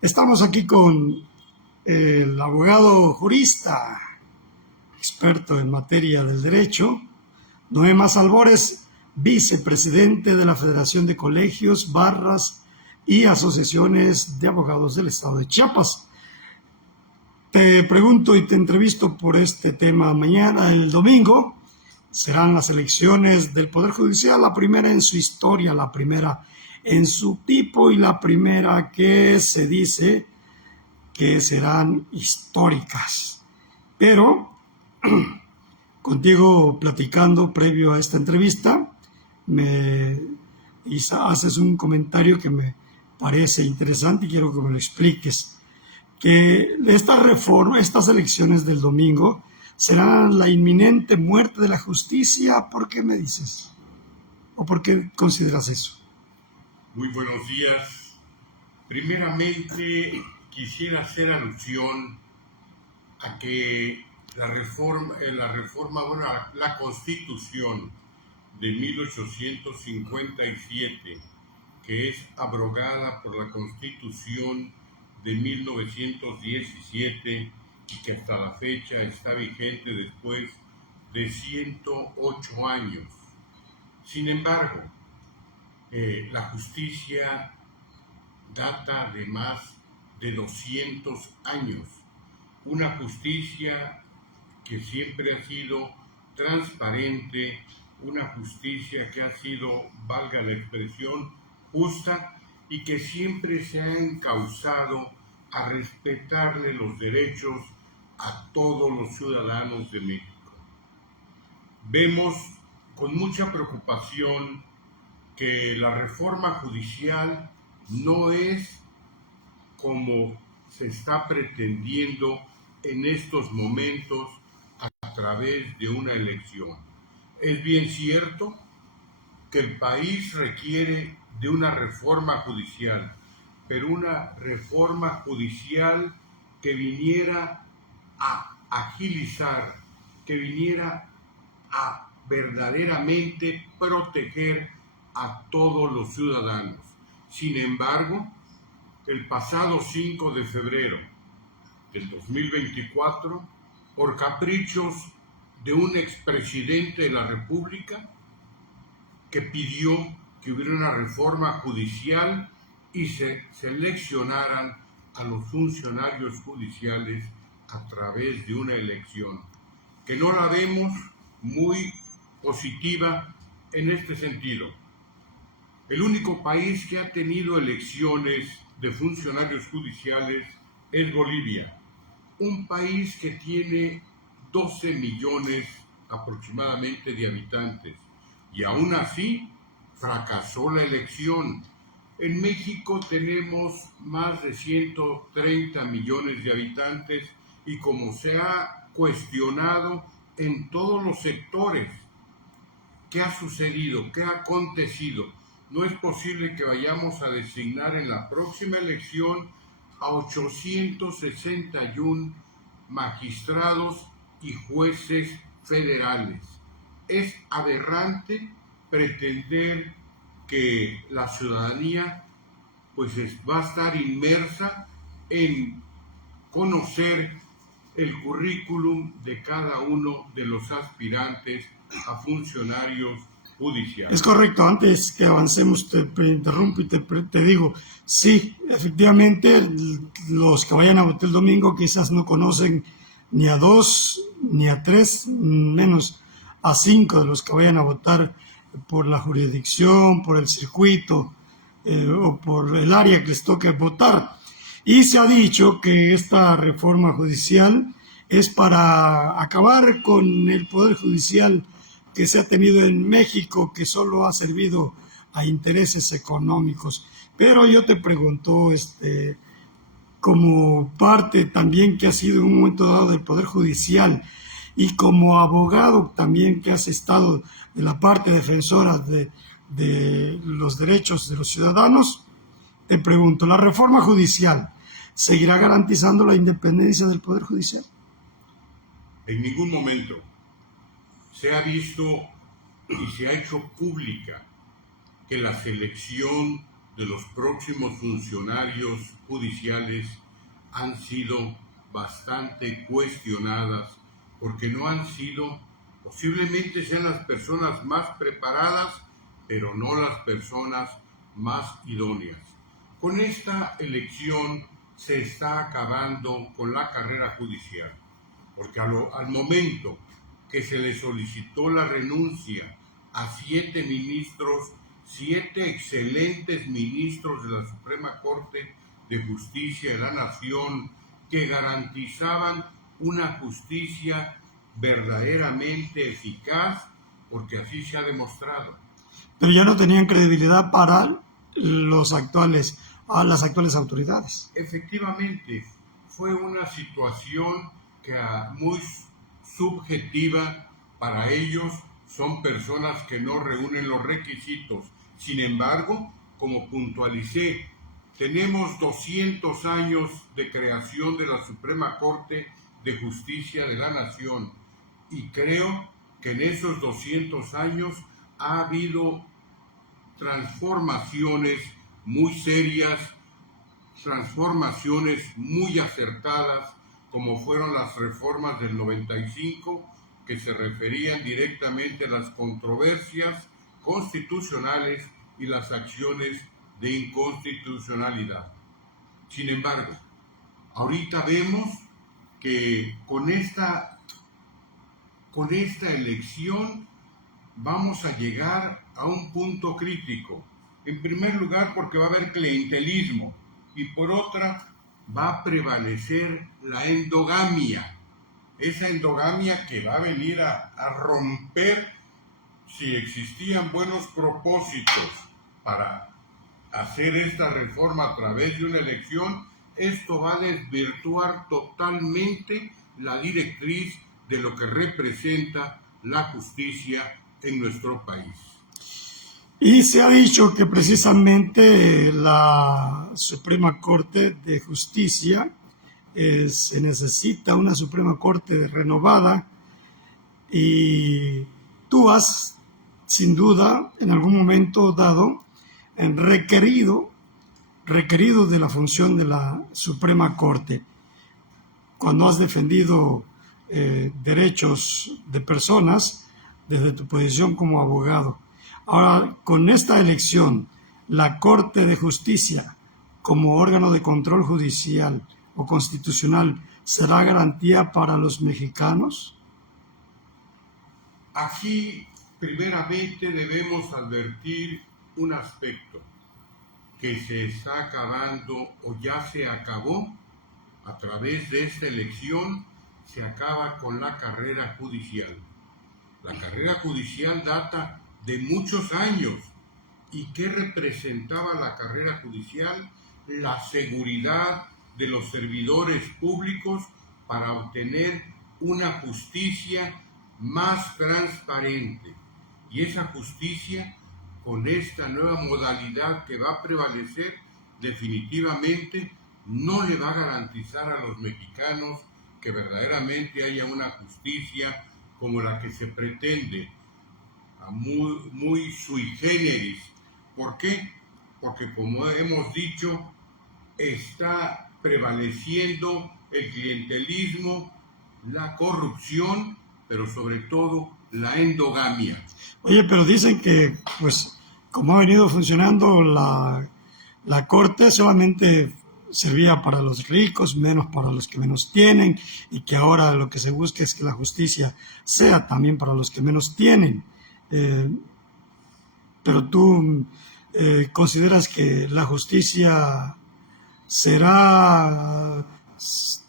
Estamos aquí con el abogado jurista, experto en materia del derecho, Noé Mas Albores, vicepresidente de la Federación de Colegios, Barras y Asociaciones de Abogados del Estado de Chiapas. Te pregunto y te entrevisto por este tema mañana, el domingo. Serán las elecciones del Poder Judicial, la primera en su historia, la primera en su tipo y la primera que se dice que serán históricas. Pero contigo platicando previo a esta entrevista, me haces un comentario que me parece interesante y quiero que me lo expliques. Que estas elecciones del domingo serán la inminente muerte de la justicia. ¿Por qué me dices? ¿O por qué consideras eso? Muy buenos días. Primeramente, quisiera hacer alusión a que la Constitución de 1857, que es abrogada por la Constitución de 1917 y que hasta la fecha está vigente después de 108 años. Sin embargo, la justicia data de más de 200 años. Una justicia que siempre ha sido transparente, una justicia que ha sido, valga la expresión, justa y que siempre se ha encauzado a respetarle los derechos a todos los ciudadanos de México. Vemos con mucha preocupación que la reforma judicial no es como se está pretendiendo en estos momentos a través de una elección. Es bien cierto que el país requiere de una reforma judicial, pero una reforma judicial que viniera a agilizar, que viniera a verdaderamente proteger a todos los ciudadanos. Sin embargo, el pasado 5 de febrero del 2024, por caprichos de un expresidente de la República que pidió que hubiera una reforma judicial y se seleccionaran a los funcionarios judiciales a través de una elección, que no la vemos muy positiva en este sentido. El único país que ha tenido elecciones de funcionarios judiciales es Bolivia, un país que tiene 12 millones aproximadamente de habitantes, y aún así fracasó la elección. En México tenemos más de 130 millones de habitantes y como se ha cuestionado en todos los sectores, ¿qué ha sucedido? ¿Qué ha acontecido? No es posible que vayamos a designar en la próxima elección a 861 magistrados y jueces federales. Es aberrante pretender que la ciudadanía va a estar inmersa en conocer el currículum de cada uno de los aspirantes a funcionarios judiciales. Es correcto. Antes que avancemos, te interrumpo y te digo, sí, efectivamente, los que vayan a votar el domingo quizás no conocen ni a 2, ni a 3, menos a 5 de los que vayan a votar por la jurisdicción, por el circuito o por el área que les toque votar. Y se ha dicho que esta reforma judicial es para acabar con el Poder Judicial que se ha tenido en México, que solo ha servido a intereses económicos. Pero yo te pregunto, como parte también que has sido en un momento dado del Poder Judicial y como abogado también que has estado de la parte defensora de los derechos de los ciudadanos, te pregunto, ¿la reforma judicial seguirá garantizando la independencia del Poder Judicial? En ningún momento se ha visto y se ha hecho pública que la selección de los próximos funcionarios judiciales han sido bastante cuestionadas porque no han sido, posiblemente sean las personas más preparadas, pero no las personas más idóneas. Con esta elección se está acabando con la carrera judicial, porque al momento que se le solicitó la renuncia a 7 ministros, 7 excelentes ministros de la Suprema Corte de Justicia de la Nación, que garantizaban una justicia verdaderamente eficaz, porque así se ha demostrado. Pero ya no tenían credibilidad para las actuales autoridades. Efectivamente, fue una situación que muy subjetiva para ellos. Son personas que no reúnen los requisitos. Sin embargo, como puntualicé, tenemos 200 años de creación de la Suprema Corte de Justicia de la Nación y creo que en esos 200 años ha habido transformaciones muy serias, transformaciones muy acertadas, como fueron las reformas del 95, que se referían directamente a las controversias constitucionales y las acciones de inconstitucionalidad. Sin embargo, ahorita vemos que con esta elección vamos a llegar a un punto crítico. En primer lugar, porque va a haber clientelismo y por otra, va a prevalecer la endogamia. Esa endogamia que va a venir a romper, si existían buenos propósitos para hacer esta reforma a través de una elección, esto va a desvirtuar totalmente la directriz de lo que representa la justicia en nuestro país. Y se ha dicho que precisamente la Suprema Corte de Justicia se necesita una Suprema Corte renovada, y tú has, sin duda, en algún momento dado, requerido de la función de la Suprema Corte, cuando has defendido derechos de personas desde tu posición como abogado. Ahora, con esta elección, la Corte de Justicia, como órgano de control judicial o constitucional, ¿será garantía para los mexicanos? Aquí, primeramente, debemos advertir un aspecto que se está acabando o ya se acabó a través de esta elección. Se acaba con la carrera judicial. La carrera judicial data de muchos años. ¿Y qué representaba la carrera judicial? La seguridad de los servidores públicos para obtener una justicia más transparente. Y esa justicia, con esta nueva modalidad que va a prevalecer, definitivamente no le va a garantizar a los mexicanos que verdaderamente haya una justicia como la que se pretende, muy sui generis. ¿Por qué? Porque, como hemos dicho, está prevaleciendo el clientelismo, la corrupción, pero sobre todo la endogamia. Oye, pero dicen que, pues, como ha venido funcionando la Corte, solamente servía para los ricos, menos para los que menos tienen, y que ahora lo que se busca es que la justicia sea también para los que menos tienen. Pero tú consideras que la justicia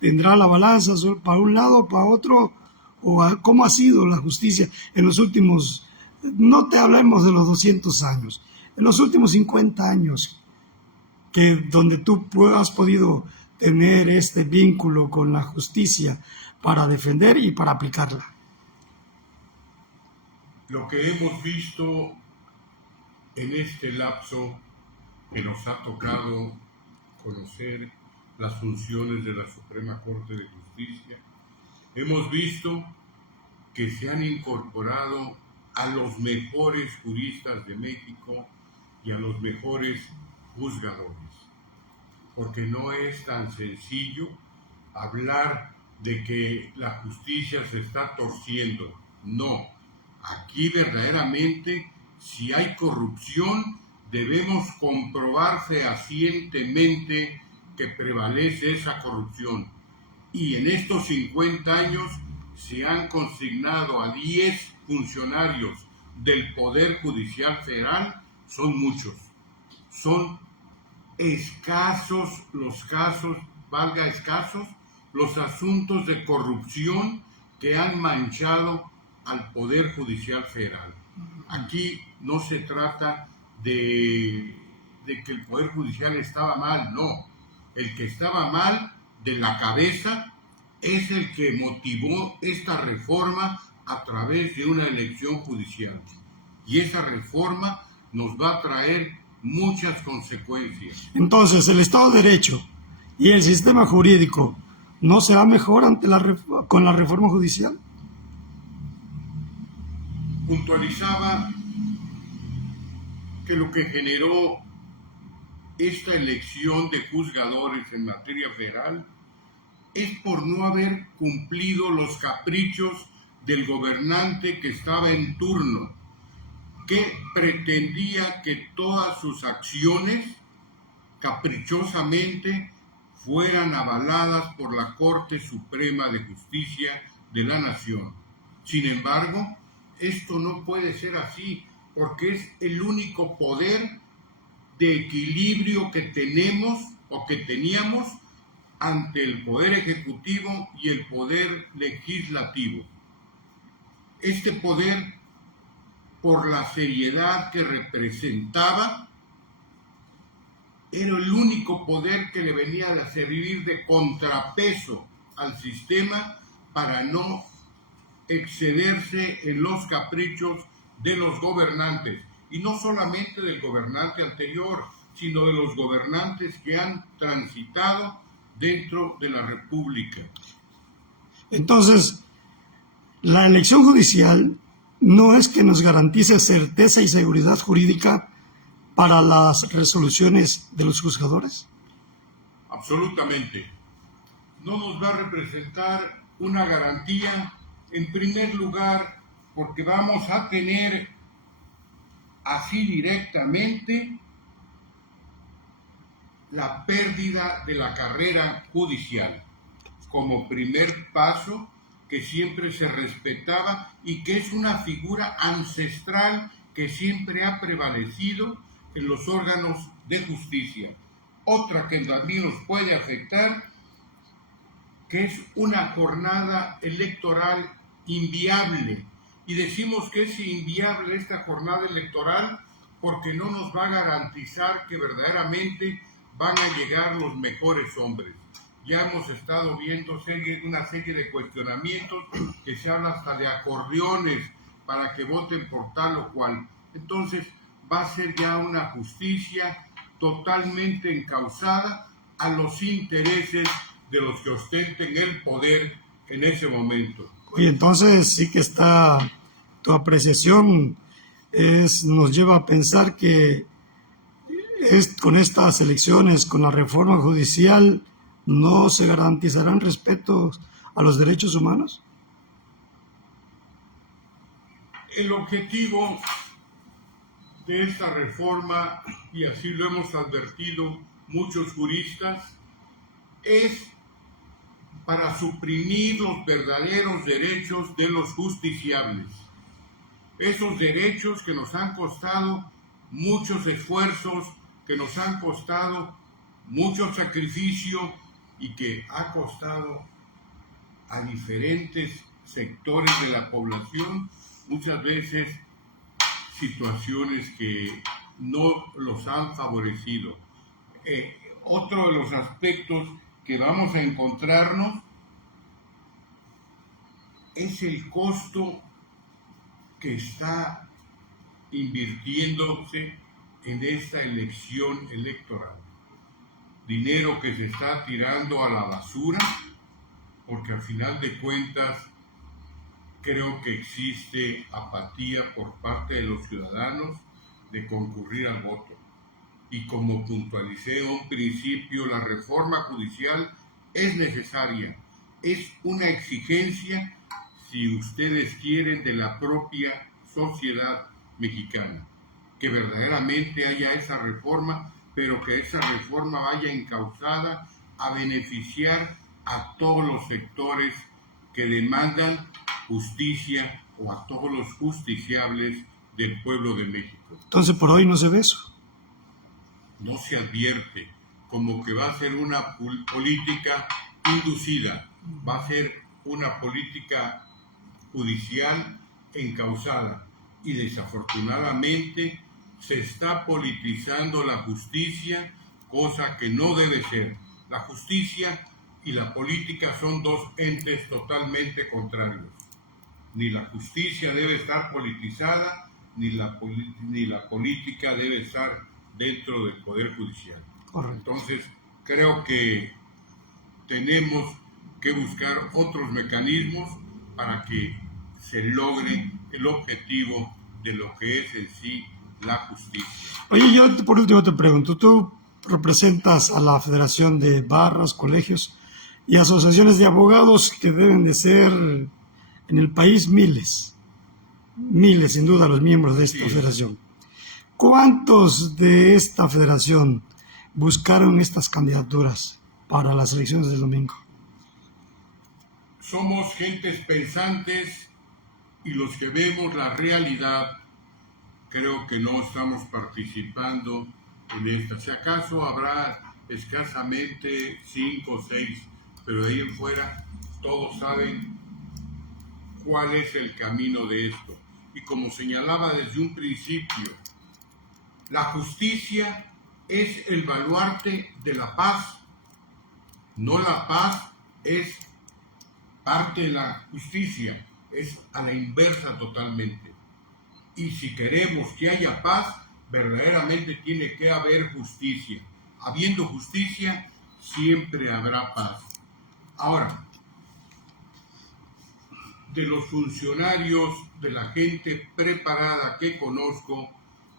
tendrá la balanza para un lado o para otro, o cómo ha sido la justicia en los últimos, no te hablemos de los 200 años, en los últimos 50 años, donde tú has podido tener este vínculo con la justicia para defender y para aplicarla. Lo que hemos visto en este lapso que nos ha tocado conocer las funciones de la Suprema Corte de Justicia, hemos visto que se han incorporado a los mejores juristas de México y a los mejores juzgadores, porque no es tan sencillo hablar de que la justicia se está torciendo. No, aquí verdaderamente, si hay corrupción, debemos comprobar fehacientemente que prevalece esa corrupción. Y en estos 50 años se han consignado a 10 funcionarios del Poder Judicial Federal. Son muchos, son escasos los casos, valga escasos, los asuntos de corrupción que han manchado al Poder Judicial Federal. Aquí no se trata de que el Poder Judicial estaba mal, no. El que estaba mal de la cabeza es el que motivó esta reforma a través de una elección judicial. Y esa reforma nos va a traer muchas consecuencias. Entonces, el Estado de Derecho y el sistema jurídico no será mejor con la reforma judicial. Puntualizaba que lo que generó esta elección de juzgadores en materia federal es por no haber cumplido los caprichos del gobernante que estaba en turno, que pretendía que todas sus acciones caprichosamente fueran avaladas por la Corte Suprema de Justicia de la Nación. Sin embargo, esto no puede ser así, porque es el único poder de equilibrio que tenemos o que teníamos ante el Poder Ejecutivo y el Poder Legislativo. Este poder, por la seriedad que representaba, era el único poder que le venía a servir de contrapeso al sistema para no excederse en los caprichos de los gobernantes, y no solamente del gobernante anterior, sino de los gobernantes que han transitado dentro de la República. Entonces, la elección judicial no es que nos garantice certeza y seguridad jurídica para las resoluciones de los juzgadores. Absolutamente. No nos va a representar una garantía, en primer lugar, porque vamos a tener así directamente la pérdida de la carrera judicial como primer paso que siempre se respetaba y que es una figura ancestral que siempre ha prevalecido en los órganos de justicia. Otra que también nos puede afectar, que es una jornada electoral inviable. Y decimos que es inviable esta jornada electoral porque no nos va a garantizar que verdaderamente van a llegar los mejores hombres. Ya hemos estado viendo una serie de cuestionamientos que se habla hasta de acordeones para que voten por tal o cual. Entonces va a ser ya una justicia totalmente encauzada a los intereses de los que ostenten el poder en ese momento. Oye, entonces sí que está, tu apreciación nos lleva a pensar que con estas elecciones, con la reforma judicial, ¿no se garantizarán respetos a los derechos humanos? El objetivo de esta reforma, y así lo hemos advertido muchos juristas, es para suprimir los verdaderos derechos de los justiciables. Esos derechos que nos han costado muchos esfuerzos, que nos han costado mucho sacrificio y que ha costado a diferentes sectores de la población muchas veces situaciones que no los han favorecido. Otro de los aspectos que vamos a encontrarnos es el costo que está invirtiéndose en esta elección electoral. Dinero que se está tirando a la basura, porque al final de cuentas creo que existe apatía por parte de los ciudadanos de concurrir al voto. Y como puntualicé un principio, la reforma judicial es necesaria, es una exigencia, si ustedes quieren, de la propia sociedad mexicana, que verdaderamente haya esa reforma, pero que esa reforma vaya encauzada a beneficiar a todos los sectores que demandan justicia o a todos los justiciables del pueblo de México. Entonces, por hoy no se ve eso. No se advierte, como que va a ser una política inducida, va a ser una política judicial encauzada, y desafortunadamente se está politizando la justicia, cosa que no debe ser. La justicia y la política son dos entes totalmente contrarios. Ni la justicia debe estar politizada, ni la política debe estar dentro del Poder Judicial. Correcto. Entonces, creo que tenemos que buscar otros mecanismos para que se logre el objetivo de lo que es en sí la justicia. Oye, yo por último te pregunto, tú representas a la Federación de Barras, Colegios y Asociaciones de Abogados, que deben de ser en el país miles sin duda los miembros de esta federación. ¿Cuántos de esta federación buscaron estas candidaturas para las elecciones del domingo? Somos gentes pensantes, y los que vemos la realidad, creo que no estamos participando en esta. Si acaso habrá escasamente 5 o 6, pero de ahí en fuera todos saben cuál es el camino de esto. Y como señalaba desde un principio, la justicia es el baluarte de la paz. No, la paz es parte de la justicia, es a la inversa totalmente. Y si queremos que haya paz, verdaderamente tiene que haber justicia. Habiendo justicia, siempre habrá paz. Ahora, de los funcionarios, de la gente preparada que conozco,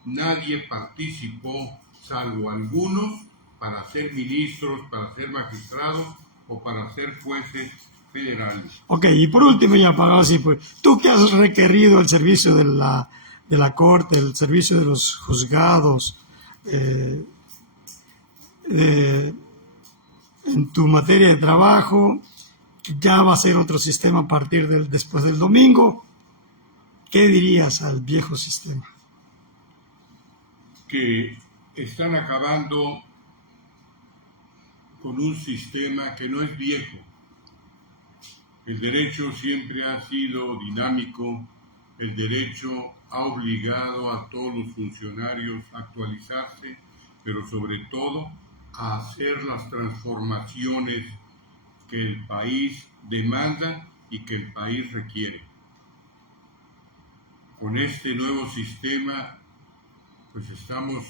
nadie participó, salvo algunos, para ser ministros, para ser magistrados o para ser jueces federales. Ok, y por último, ya para así, pues, tú que has requerido el servicio de la Corte, el servicio de los juzgados, en tu materia de trabajo, ya va a ser otro sistema a partir después del domingo. ¿Qué dirías al viejo sistema? Que están acabando con un sistema que no es viejo. El derecho siempre ha sido dinámico, el derecho ha obligado a todos los funcionarios a actualizarse, pero sobre todo a hacer las transformaciones que el país demanda y que el país requiere. Con este nuevo sistema, pues estamos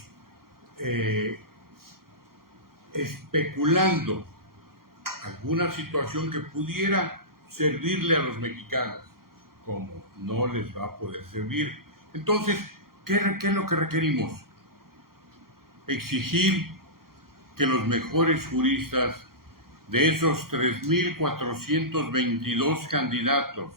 especulando alguna situación que pudiera servirle a los mexicanos, como no les va a poder servir. Entonces, ¿qué es lo que requerimos? Exigir que los mejores juristas de esos 3.422 candidatos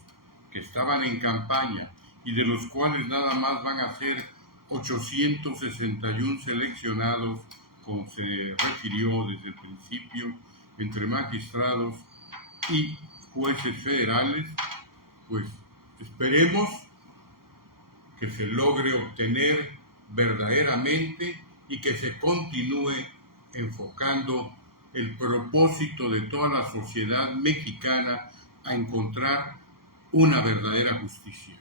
que estaban en campaña y de los cuales nada más van a ser 861 seleccionados, como se refirió desde el principio, entre magistrados y jueces federales, pues esperemos que se logre obtener verdaderamente y que se continúe enfocando el propósito de toda la sociedad mexicana a encontrar una verdadera justicia.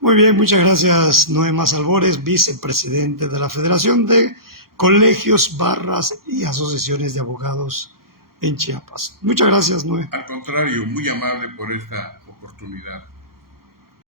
Muy bien, muchas gracias, Noé Mas Albores, vicepresidente de la Federación de Colegios, Barras y Asociaciones de Abogados en Chiapas. Muchas gracias, Noé. Al contrario, muy amable por esta oportunidad.